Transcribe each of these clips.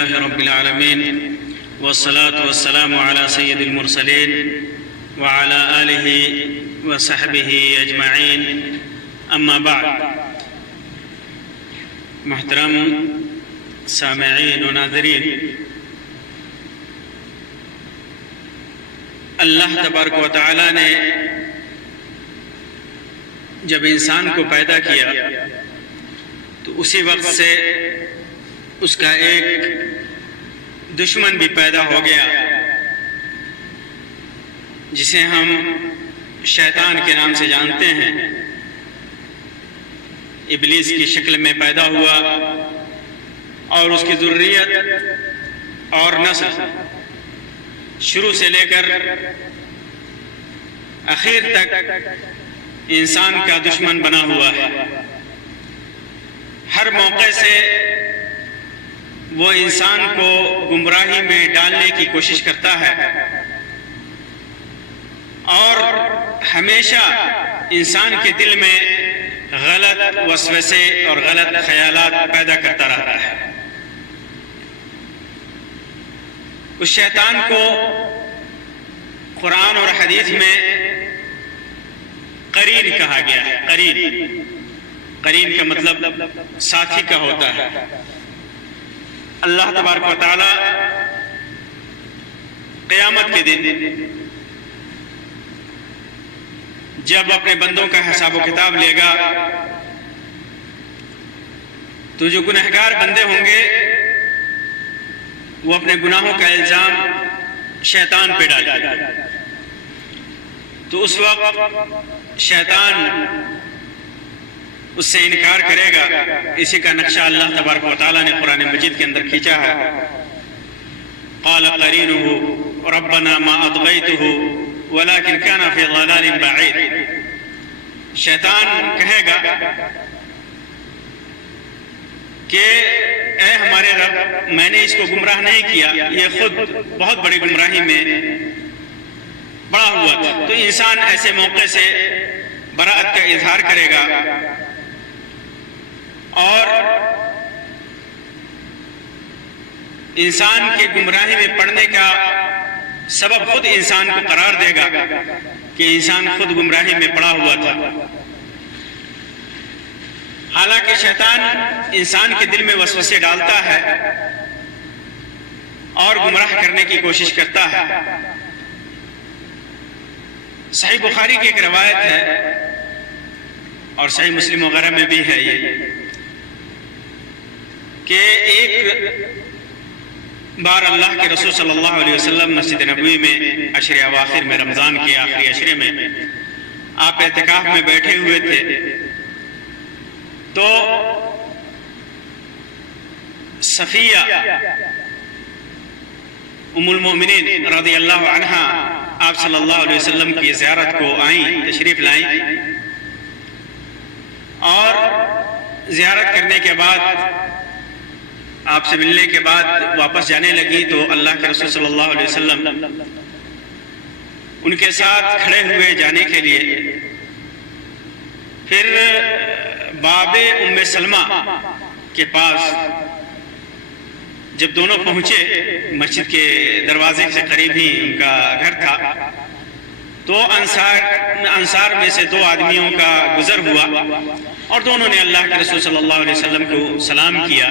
لله رب العالمين والصلاة والسلام على سيد المرسلين وعلى آله وصحبه أجمعين أما بعد. محترم سامعین و ناظرین، اللہ تبارک و تعالی نے جب انسان کو پیدا کیا تو اسی وقت سے اس کا ایک دشمن بھی پیدا ہو گیا جسے ہم شیطان کے نام سے جانتے ہیں. ابلیس کی شکل میں پیدا ہوا اور اس کی ذریت اور نسل شروع سے لے کر آخر تک انسان کا دشمن بنا ہوا ہے. ہر موقع سے وہ انسان کو گمراہی میں ڈالنے کی کوشش کرتا ہے اور ہمیشہ انسان کے دل میں غلط وسوسے اور غلط خیالات پیدا کرتا رہتا ہے. اس شیطان کو قرآن اور حدیث میں قرین کہا گیا ہے. قرین کا مطلب ساتھی کا ہوتا ہے. اللہ تبارک و تعالی قیامت کے دن جب اپنے بندوں کا حساب و کتاب لے گا تو جو گنہگار بندے ہوں گے وہ اپنے گناہوں کا الزام شیطان پہ ڈالیں گے. تو اس وقت شیطان اس سے انکار کرے گا. اسی کا نقشہ اللہ تبارک و تعالیٰ نے قرآن مجید کے اندر کھینچا ہے. قال قرینہ ربنا ما اطغیتہ ولكن كان في ضلال بعید. شیطان کہے گا کہ اے ہمارے رب، میں نے اس کو گمراہ نہیں کیا، یہ خود بہت بڑی گمراہی میں بڑا ہوا تھا. تو انسان ایسے موقع سے براءت کا اظہار کرے گا اور انسان کے گمراہی میں پڑنے کا سبب خود انسان کو قرار دے گا کہ انسان خود گمراہی میں پڑا ہوا تھا. حالانکہ شیطان انسان کے دل میں وسوسے ڈالتا ہے اور گمراہ کرنے کی کوشش کرتا ہے. صحیح بخاری کی ایک روایت ہے اور صحیح مسلم وغیرہ میں بھی ہے یہ کہ ایک بار اللہ کے رسول صلی اللہ علیہ وسلم مسجد نبوی میں عشر اواخر میں، رمضان کے آخری عشرے میں آپ اعتکاف میں بیٹھے ہوئے تھے تو صفیہ ام المؤمنین رضی اللہ عنہا آپ صلی اللہ علیہ وسلم کی زیارت کو آئیں، تشریف لائیں اور زیارت کرنے کے بعد آپ سے ملنے کے بعد واپس جانے لگی تو اللہ کے رسول صلی اللہ علیہ وسلم ان کے ساتھ کھڑے ہوئے جانے کے لیے. پھر باب ام سلمہ کے پاس جب دونوں پہنچے، مسجد کے دروازے سے قریب ہی ان کا گھر تھا، تو انصار میں سے دو آدمیوں کا گزر ہوا اور دونوں نے اللہ کے رسول صلی اللہ علیہ وسلم کو سلام کیا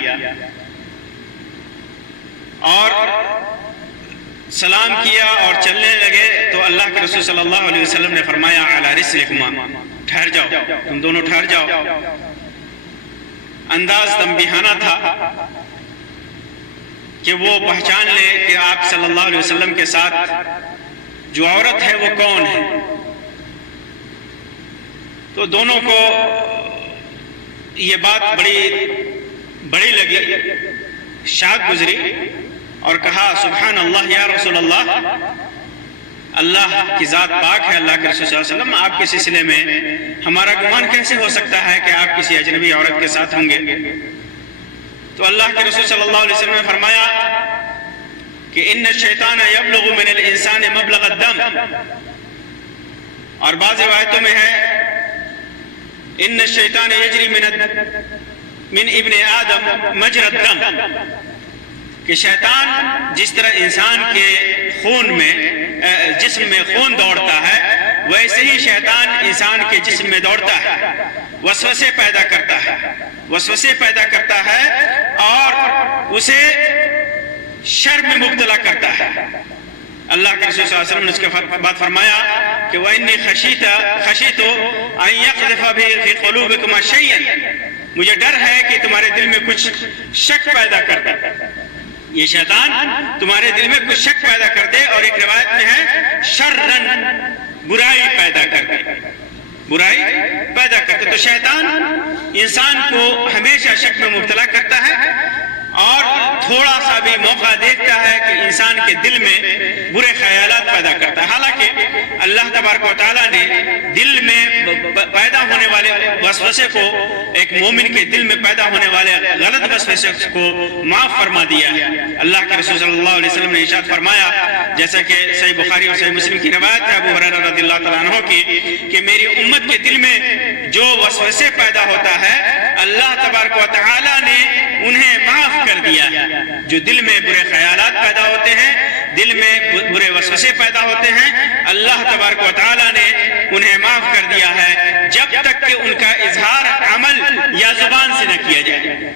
اور اور چلنے لگے. تو اللہ کے رسول صلی اللہ علیہ وسلم نے فرمایا علی رسلکما، ٹھہر جاؤ، تم دونوں ٹھہر جاؤ. انداز تنبیہانہ تھا کہ وہ پہچان لے کہ آپ صلی اللہ علیہ وسلم کے ساتھ جو عورت ہے وہ کون ہے. تو دونوں کو یہ بات بڑی لگی، شاک گزری اور کہا سبحان اللہ یا رسول اللہ، اللہ کی ذات پاک ہے، اللہ کے رسول صلی اللہ علیہ وسلم، آپ کے سلسلے میں ہمارا گمان کیسے ہو سکتا ہے کہ آپ کسی اجنبی عورت کے ساتھ ہوں گے. تو اللہ کے رسول صلی اللہ علیہ وسلم نے فرمایا کہ ان الشیطان یبلغ من الانسان مبلغ الدم، اور بعض روایتوں میں ہے ان الشیطان یجری من ابن آدم مجرى الدم، کہ شیطان جس طرح انسان کے خون میں جسم میں خون دوڑتا ہے، ویسے ہی شیطان انسان کے جسم میں دوڑتا ہے، وسوسے پیدا کرتا ہے اور اسے شر میں مبتلا کرتا ہے۔ اللہ کے رسول صلی اللہ علیہ وسلم نے اس کے بعد فرمایا کہ وَإِنِّي خَشِيتُ أَن يَقْذِفَ فِي قُلُوبِكُمْ شَيْئًا، مجھے ڈر ہے کہ تمہارے دل میں کچھ شک پیدا کر دے، یہ شیطان تمہارے دل میں کچھ شک پیدا کر دے، اور ایک روایت میں ہے شرًا، برائی پیدا کر دے۔ تو شیطان انسان کو ہمیشہ شک میں مبتلا کرتا ہے اور تھوڑا سا بھی موقع دیکھتا ہے کہ انسان کے دل میں برے خیالات پیدا کرتا ہے۔ حالانکہ اللہ تبارک و تعالیٰ نے دل میں پیدا ہونے والے وسوسے کو، ایک مومن کے دل میں پیدا ہونے والے غلط وسوسے کو معاف فرما دیا ہے۔ اللہ کے رسول صلی اللہ علیہ وسلم نے ارشاد فرمایا، جیسا کہ صحیح بخاری اور صحیح مسلم کی روایت ہے ابو ہریرہ رضی اللہ تعالیٰ عنہ کی، کہ میری امت کے دل میں جو وسوسے پیدا ہوتا ہے اللہ تبارک و تعالیٰ نے انہیں معاف کر دیا ہے۔ جو دل میں برے خیالات پیدا ہوتے ہیں، دل میں برے وسوسے پیدا ہوتے ہیں، اللہ تبارک و تعالیٰ نے انہیں معاف کر دیا ہے، جب تک کہ ان کا اظہار عمل یا زبان سے نہ کیا جائے۔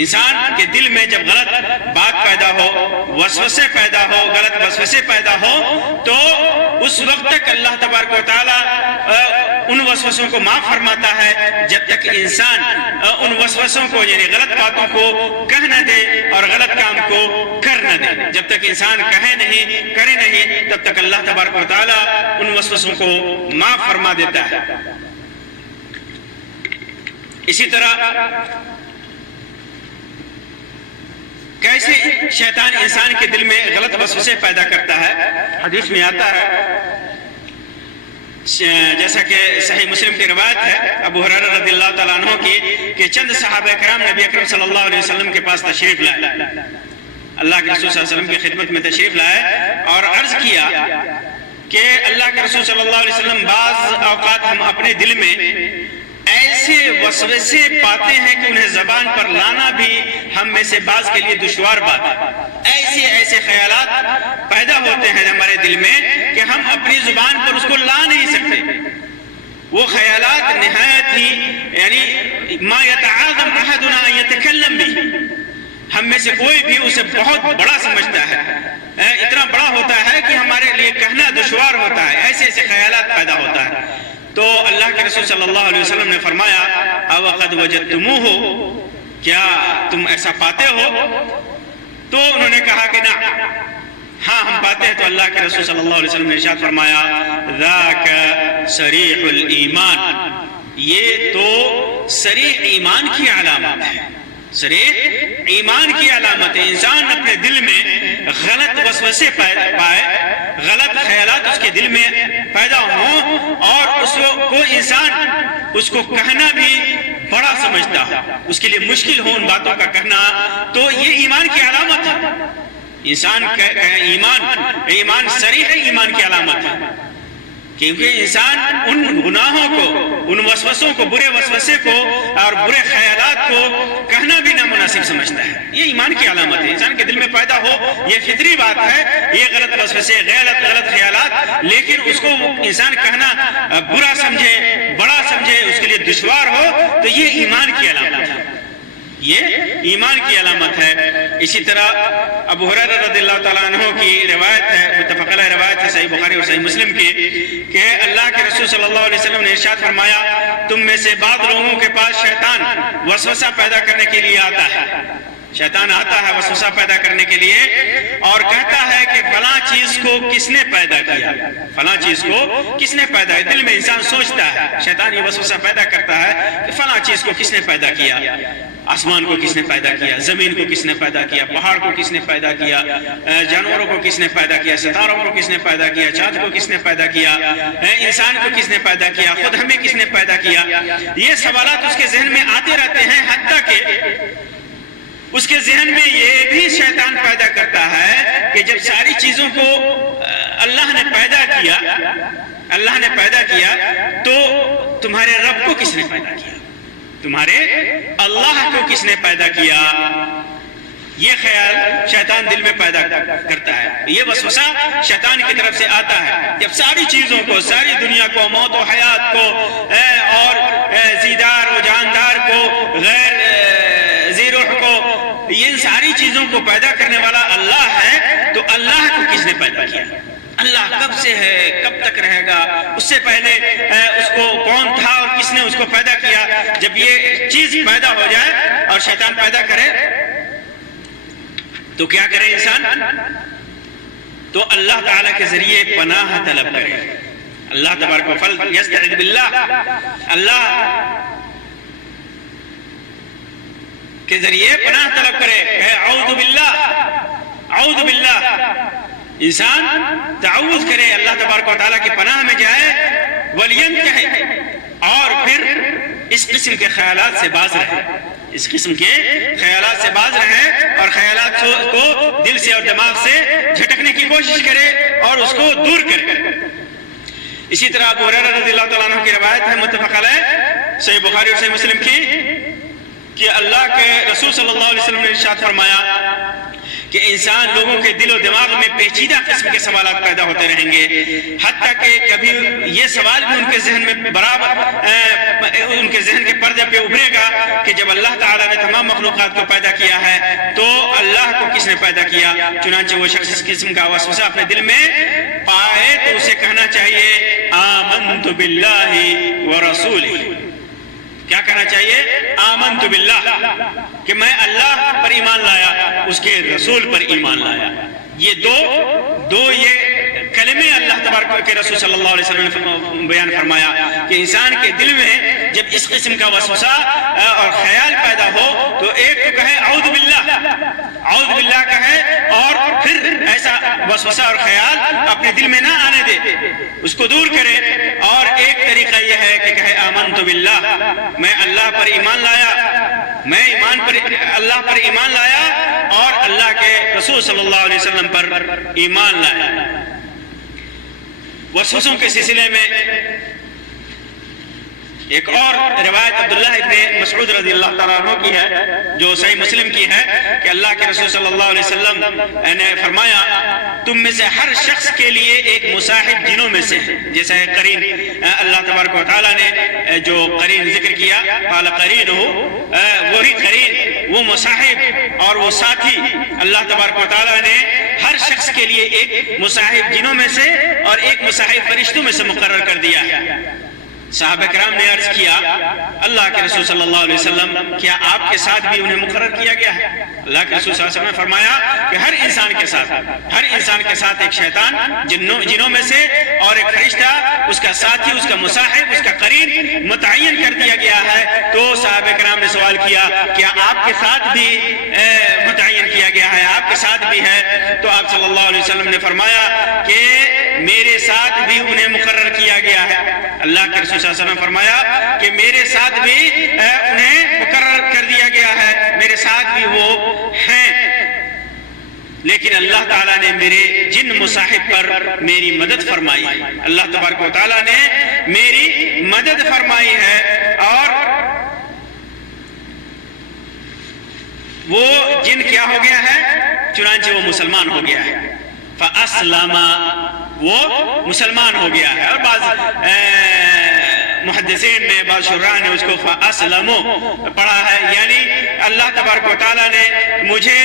انسان کے دل میں جب غلط بات پیدا ہو، وسوسے پیدا ہو، غلط وسوسے پیدا ہو، تو اس وقت تک اللہ تبارک و تعالیٰ ان وسوسوں کو معاف فرماتا ہے، جب تک انسان ان وسوسوں کو یعنی غلط باتوں کو کہہ نہ دے اور غلط کام کو کر نہ دے۔ جب تک انسان کہے نہیں، کرے نہیں، تب تک اللہ تبارک و تعالیٰ ان وسوسوں کو معاف فرما دیتا ہے۔ اسی طرح کیسے شیطان انسان کے دل میں غلط وسوسے پیدا کرتا ہے، حدیث میں آتا ہے، جیسا کہ صحیح مسلم کی روایت ہے ابو ہریرہ رضی اللہ تعالیٰ عنہ کی، کہ چند صحابہ کرام نبی اکرم صلی اللہ علیہ وسلم کے پاس تشریف لائے، اللہ کے رسول صلی اللہ علیہ وسلم کی خدمت میں تشریف لائے اور عرض کیا کہ اللہ کے رسول صلی اللہ علیہ وسلم، بعض اوقات ہم اپنے دل میں ایسے وسوسے پاتے ہیں کہ انہیں زبان پر لانا بھی ہم میں سے بعض کے لیے دشوار بات ہے۔ ایسے خیالات پیدا ہوتے ہیں ہمارے دل میں کہ ہم اپنی زبان پر اس کو لا نہیں سکتے۔ وہ خیالات نہایت ہی یعنی ما یتعاظم احدنا ان یتکلم بھی، ہم میں سے کوئی بھی اسے بہت بڑا سمجھتا ہے، اتنا بڑا ہوتا ہے کہ ہمارے لیے کہنا دشوار ہوتا ہے، ایسے خیالات پیدا ہوتا ہے۔ تو اللہ کے رسول صلی اللہ علیہ وسلم نے فرمایا، اوقد وجدتموہ، کیا تم ایسا پاتے ہو؟ تو انہوں نے کہا کہ نہ، ہاں ہم پاتے ہیں۔ تو اللہ کے رسول صلی اللہ علیہ وسلم نے ارشاد فرمایا، ذاک صریح الایمان، یہ تو صریح ایمان کی علامت ہے، صریح ایمان کی علامت ہے۔ انسان اپنے دل میں غلط وسوسے پائے، غلط خیالات اس کے دل میں پیدا ہوں اور اس کو انسان اس کو کہنا بھی بڑا سمجھتا ہو، اس کے لیے مشکل ہو ان باتوں کا کہنا، تو یہ ایمان کی علامت ہے۔ انسان ایمان صریح ایمان کی علامت ہے، کیونکہ انسان ان گناہوں کو، ان وسوسوں کو، برے وسوسے کو اور برے خیالات کو کہنا بھی نامناسب سمجھتا ہے۔ یہ ایمان کی علامت ہے، انسان کے دل میں پیدا ہو، یہ فطری بات ہے، یہ غلط وسوسے، غلط خیالات، لیکن اس کو انسان کہنا برا سمجھے، بڑا سمجھے، اس کے لیے دشوار ہو، تو یہ ایمان کی علامت ہے، یہ ایمان کی علامت ہے۔ اسی طرح ابو ہریرہ رضی اللہ تعالیٰ عنہ کی روایت ہے، متفق علیہ روایت ہے صحیح بخاری اور صحیح مسلم کی، کہ اللہ کے رسول صلی اللہ علیہ وسلم نے ارشاد فرمایا، تم میں سے بعض لوگوں کے پاس شیطان وسوسہ پیدا کرنے کے لیے آتا ہے، شیطان آتا ہے وسوسہ پیدا کرنے کے لیے اور کہتا ہے کہ فلاں چیز کو کس نے پیدا کیا، فلاں چیز کو کس نے پیدا کیا۔ دل میں انسان سوچتا ہے، شیطان یہ وسوسہ پیدا کرتا ہے کہ فلاں چیز کو کس نے پیدا کیا، آسمان کو کس نے پیدا کیا، زمین کو کس نے پیدا کیا، پہاڑ کو کس نے پیدا کیا، جانوروں کو کس نے پیدا کیا، ستاروں کو کس نے پیدا کیا، چاند کو کس نے پیدا کیا، انسان کو کس نے پیدا کیا، خود ہمیں کس نے پیدا کیا۔ یہ سوالات اس کے ذہن میں آتے رہتے ہیں، حتیٰ کہ اس کے ذہن میں یہ بھی شیطان پیدا کرتا ہے کہ جب ساری چیزوں کو اللہ نے پیدا کیا، اللہ نے پیدا کیا، تو تمہارے رب کو کس نے پیدا کیا، تمہارے اللہ کو کس نے پیدا کیا۔ یہ خیال شیطان دل میں پیدا کرتا ہے، یہ وسوسہ شیطان کی طرف سے آتا ہے۔ جب ساری چیزوں کو، ساری دنیا کو، موت و حیات کو اور زیدار و جاندار کو، غیر ذی روح کو، ان ساری چیزوں کو پیدا کرنے والا اللہ ہے، تو اللہ کو کس نے پیدا کیا؟ اللہ کب سے ہے، کب تک رہے گا؟ اس سے پہلے اس کو کون تھا اور کس نے اس کو پیدا کیا؟ جب یہ چیز پیدا ہو جائے اور شیطان پیدا کرے تو کیا کرے انسان؟ تو اللہ تعالیٰ کے ذریعے پناہ طلب کرے۔ اللہ تبارک و تعالیٰ یستعذ باللہ، اللہ کے ذریعے پناہ طلب کرے، کہے اعوذ باللہ، اعوذ باللہ۔ انسان تعوذ کرے، اللہ تبارک و تعالیٰ کی پناہ میں جائے، وَلْيَنْتَهِ، اور پھر اس قسم کے خیالات سے باز رہے، اس قسم کے خیالات سے باز رہے، اور خیالات کو دل سے اور دماغ سے جھٹکنے کی کوشش کرے اور اس کو دور کرے۔ اسی طرح ابو ہریرہ رضی اللہ تعالیٰ عنہ کی روایت ہے متفق علیہ صحیح بخاری اور صحیح مسلم کی، کہ اللہ کے رسول صلی اللہ علیہ وسلم نے ارشاد فرمایا کہ انسان لوگوں کے دل و دماغ میں پیچیدہ قسم کے سوالات پیدا ہوتے رہیں گے، حتیٰ کہ کبھی یہ سوال بھی ان کے ذہن میں برابر ان کے ذہن کے پردے پہ ابھرے گا کہ جب اللہ تعالیٰ نے تمام مخلوقات کو پیدا کیا ہے تو اللہ کو کس نے پیدا کیا؟ چنانچہ وہ شخص اس قسم کا وسوسہ اپنے دل میں پائے تو اسے کہنا چاہیے آمنت باللہ ورسولہ۔ کیا کہنا چاہیے؟ آمنت باللہ، کہ میں اللہ پر ایمان لایا، اس کے رسول پر ایمان لایا۔ یہ دو یہ کلمے اللہ تبارک کے رسول صلی اللہ علیہ وسلم نے بیان فرمایا کہ انسان کے دل میں جب اس قسم کا وسوسہ اور خیال پیدا ہو تو ایک تو کہے اعوذ باللہ، اعوذ باللہ کہے، اور پھر ایسا وسوسہ اور خیال اپنے دل میں نہ آنے دے، اس کو دور کرے۔ اور ایک طریقہ یہ ہے کہ کہے آمنت باللہ، میں اللہ پر ایمان لایا، میں اللہ پر ایمان لایا اور اللہ کے رسول صلی اللہ علیہ وسلم پر ایمان لایا۔ وسوسوں کے سلسلے میں ایک اور روایت عبداللہ ابن مسعود رضی اللہ تعالیٰ عنہ کی ہے جو صحیح مسلم کی ہے کہ اللہ کے رسول صلی اللہ علیہ وسلم نے فرمایا تم میں سے ہر شخص کے لیے ایک مصاحب جنوں میں سے ہے، جیسا ہے قرین، اللہ تبارک و تعالیٰ نے جو قرین ذکر کیا، قال قرینہ، وہی قرین، وہ مصاحب اور وہ ساتھی، اللہ تبارک و تعالیٰ نے ہر شخص کے لیے ایک مصاحب جنوں میں سے اور ایک مصاحب فرشتوں میں سے مقرر کر دیا ہے۔ صحابہ کرام نے عرض کیا اللہ کے رسول صلی اللہ علیہ وسلم کیا آپ کے ساتھ بھی انہیں مقرر کیا گیا ہے؟ اللہ کے رسول صلی اللہ علیہ وسلم نے فرمایا کہ ہر انسان کے ساتھ ایک شیطان جنوں میں سے اور ایک فرشتہ اس کا ساتھی، اس کا مصاحب، اس کا قرین متعین کر دیا گیا ہے۔ تو صحابہ کرام نے سوال کیا کیا آپ کے ساتھ بھی متعین کیا گیا ہے، آپ کے ساتھ بھی ہے؟ تو آپ صلی اللہ علیہ وسلم نے فرمایا کہ میرے ساتھ بھی انہیں مقرر کیا گیا ہے۔ اللہ کے رسول صلی اللہ علیہ وسلم فرمایا کہ میرے ساتھ بھی انہیں مقرر کر دیا گیا ہے، میرے ساتھ بھی وہ ہیں، لیکن اللہ تعالیٰ نے میرے جن مصاحب پر میری مدد فرمائی ہے، اللہ تبارک و تعالیٰ نے میری مدد فرمائی ہے، اور وہ جن کیا ہو گیا ہے؟ چنانچہ وہ مسلمان ہو گیا ہے، فَأَسْلَمَ، وہ مسلمان ہو گیا ہے۔ اور بعض محدثین نے، بعض شراح نے اس کو فَأَسْلَمُ پڑھا ہے، یعنی اللہ تبارک و تعالیٰ نے مجھے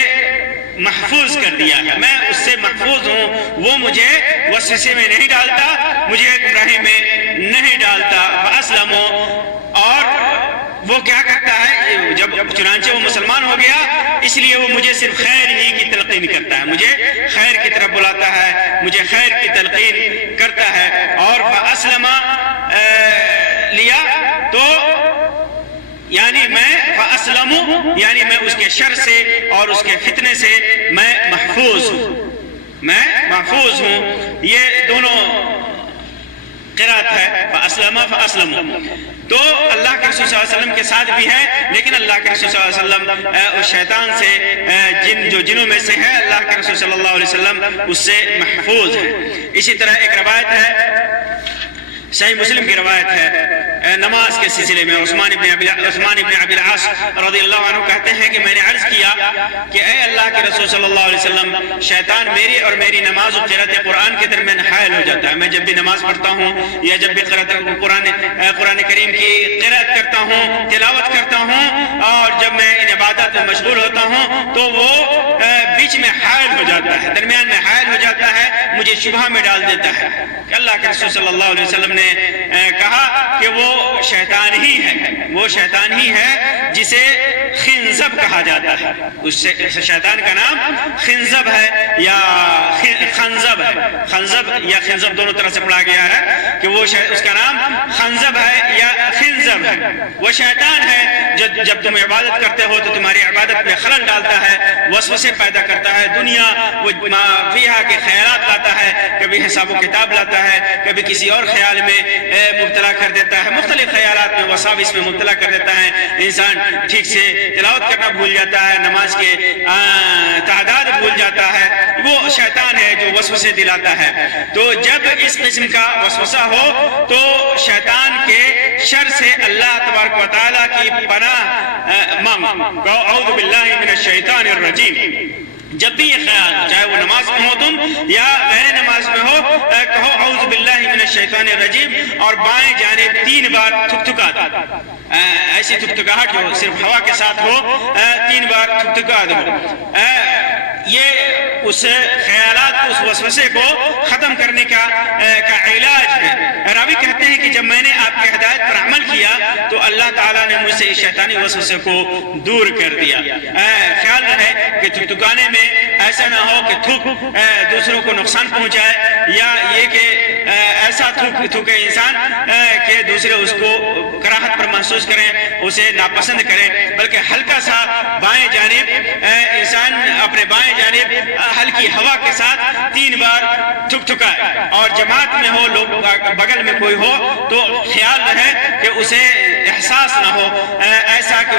محفوظ کر دیا ہے، میں اس سے محفوظ ہوں، وہ مجھے وسوسے میں نہیں ڈالتا، مجھے گمراہی میں نہیں ڈالتا۔ فَأَسْلَمُ، اور وہ کیا کرتا ہے؟ جب چنانچہ وہ مسلمان ہو گیا، اس لیے وہ مجھے صرف خیر ہی کی تلقین کرتا ہے، مجھے خیر کی طرف بلاتا ہے، مجھے خیر کی تلقین کرتا ہے۔ اور فَأَسْلَمَ لیا تو یعنی میں فَأَسْلَمُ یعنی میں اس کے شر سے اور اس کے فتنے سے میں محفوظ ہوں، یہ دونوں قرات ہے، فَأَسْلَمَ۔ تو اللہ کے رسول صلی اللہ علیہ وسلم کے ساتھ بھی ہے، لیکن اللہ کے رسول صلی اللہ علیہ وسلم اس شیطان سے جو جنوں میں سے ہے، اللہ کے رسول صلی اللہ علیہ وسلم اس سے محفوظ ہے۔ اسی طرح ایک روایت ہے، صحیح مسلم کی روایت ہے، نماز کے سلسلے میں عثمان ابن ابی العاص رضی اللہ عنہ کہتے ہیں کہ میں نے عرض کیا کہ اے اللہ کے رسول صلی اللہ علیہ وسلم، شیطان میری اور میری نماز و قرأت قرآن کے درمیان حائل ہو جاتا ہے۔ میں جب بھی نماز پڑھتا ہوں یا جب بھی قرآن کریم کی قرأت کرتا ہوں، تلاوت کرتا ہوں، اور جب میں ان عبادات میں مشغول ہوتا ہوں تو وہ بیچ میں حائل ہو جاتا ہے، درمیان میں حائل ہو جاتا ہے، مجھے شبہ میں ڈال دیتا ہے۔ کہ اللہ کے رسول صلی اللہ علیہ وسلم نے کہا کہ وہ شیطان ہی ہے جسے خنزب کہا جاتا ہے۔ اس شیطان کا نام خنزب ہے یا خنزب ہے، خنزب یا خنزب دونوں طرح سے پڑھا گیا ہے کہ وہ اس کا نام خنزب ہے یا خنزب ہے۔ وہ شیطان ہے جب تم عبادت کرتے ہو تو تمہاری عبادت میں خلل ڈالتا ہے، وسوسے پیدا کرتا ہے، دنیا فیہا کے خیالات لاتا ہے، کبھی حساب و کتاب لاتا ہے، کبھی کسی اور خیال میں مبتلا کر دیتا ہے، مختلف خیالات میں وساوس میں مبتلا کر دیتا ہے، انسان ٹھیک سے تلاوت کرنا بھول جاتا ہے، نماز کے تعداد بھول جاتا ہے۔ وہ شیطان ہے جو وسوسے دلاتا ہے۔ تو جب اس قسم کا وسوسہ ہو تو شیطان کے شر سے اللہ تبارک و تعالیٰ کی پناہ مانگو، اعوذ باللہ من الشیطان الرجیم۔ جب بھی یہ خیال، چاہے وہ نماز میں ہو تم یا غیر نماز میں ہو، کہو اعوذ باللہ من الشیطان الرجیم، اور بائیں جانب 3 بار تھکتھکا دو۔ ایسی تھکتھکاہٹ جو صرف ہوا کے ساتھ ہو، 3 بار تھکتھکا دو۔ یہ اس خیالات، اس وسوسے کو ختم کرنے کا علاج ہے۔ راوی کہتے ہیں کہ جب میں نے آپ کی ہدایت پر عمل کیا تو اللہ تعالیٰ نے مجھ سے شیطانی وسوسے کو دور کر دیا۔ خیال رہے کہ تھکتھکانے میں ایسا نہ ہو کہ تھوک دوسروں کو نقصان پہنچائے، یا یہ کہ ایسا تھوکے انسان کہ دوسرے اس کو کراہت پر محسوس کریں، اسے ناپسند کریں، بلکہ ہلکا سا بائیں جانب انسان اپنے بائیں جانب ہلکی ہوا کے ساتھ 3 بار تھکتھکائے، اور جماعت میں ہو، لوگ بغل میں کوئی ہو تو خیال رہے کہ اسے احساس نہ ہو ایسا کہ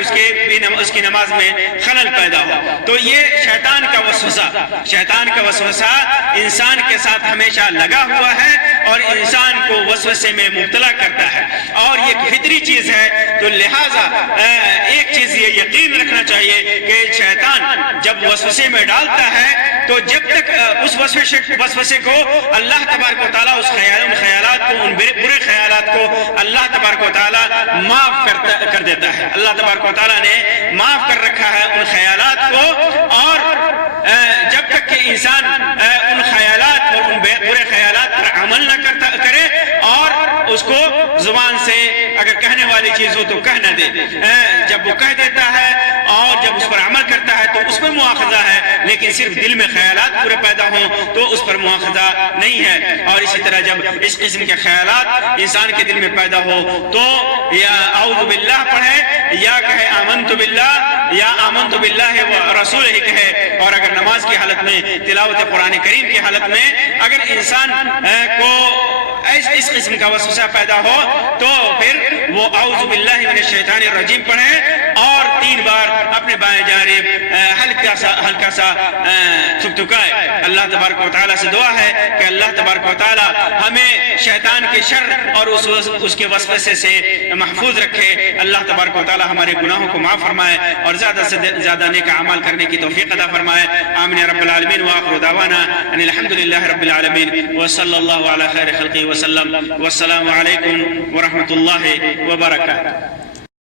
اس کی نماز میں خلل پیدا ہو۔ تو یہ شیطان کا وسوسہ انسان کے ساتھ ہمیشہ لگا ہوا ہے اور انسان کو وسوسے میں مبتلا کرتا ہے، اور یہ فطری چیز ہے۔ تو لہٰذا ایک چیز یہ یقین رکھنا چاہیے کہ شیطان جب وسوسے میں ڈالتا ہے تو جب تک اس وسوسے کو اللہ تبارک و تعالیٰ اس خیالات کو، ان برے خیالات کو اللہ تبارک و تعالیٰ معاف کر دیتا ہے۔ اللہ تبارک و تعالیٰ نے معاف کر رکھا ہے ان خیالات کو، اور جب تک کہ انسان ان خیالات اور ان برے خیالات پر عمل نہ کرے اور اس کو زبان سے اگر کہنے والی چیز ہو تو کہہ نہ دے، جب وہ کہہ دیتا ہے اور جب اس پر عمل کرتا ہے تو اس پر مواخذہ ہے، لیکن صرف دل میں خیالات پورے پیدا ہوں تو اس پر مواخذہ نہیں ہے۔ اور اسی طرح جب اس قسم کے خیالات انسان کے دل میں پیدا ہو تو یا اعوذ باللہ پڑھے، یا کہے آمنت باللہ، یا آمنت باللہ و رسول ہی کہے۔ اور اگر نماز کی حالت میں، تلاوت قرآن کریم کی حالت میں اگر انسان کو اس قسم کا وسوسہ پیدا ہو تو پھر وہ اعوذ باللہ من الشیطان الرجیم پڑھیں اور 3 بار اپنے بائیں جانب ہلکا سا تھکتھکائے۔ اللہ تبارک و تعالیٰ سے دعا ہے کہ اللہ تبارک و تعالیٰ ہمیں شیطان کے شر اور اس کے وسوسے سے محفوظ رکھے۔ اللہ تبارک و تعالیٰ ہمارے گناہوں کو معاف فرمائے اور زیادہ سے زیادہ نیک اعمال کرنے کی توفیق عطا فرمائے۔ آمین رب العالمین، وآخر دعوانا ان الحمدللہ رب العالمین، وصلی اللہ علی خیر خلقہ وسلم، والسلام علیکم ورحمۃ اللہ وبرکاتہ۔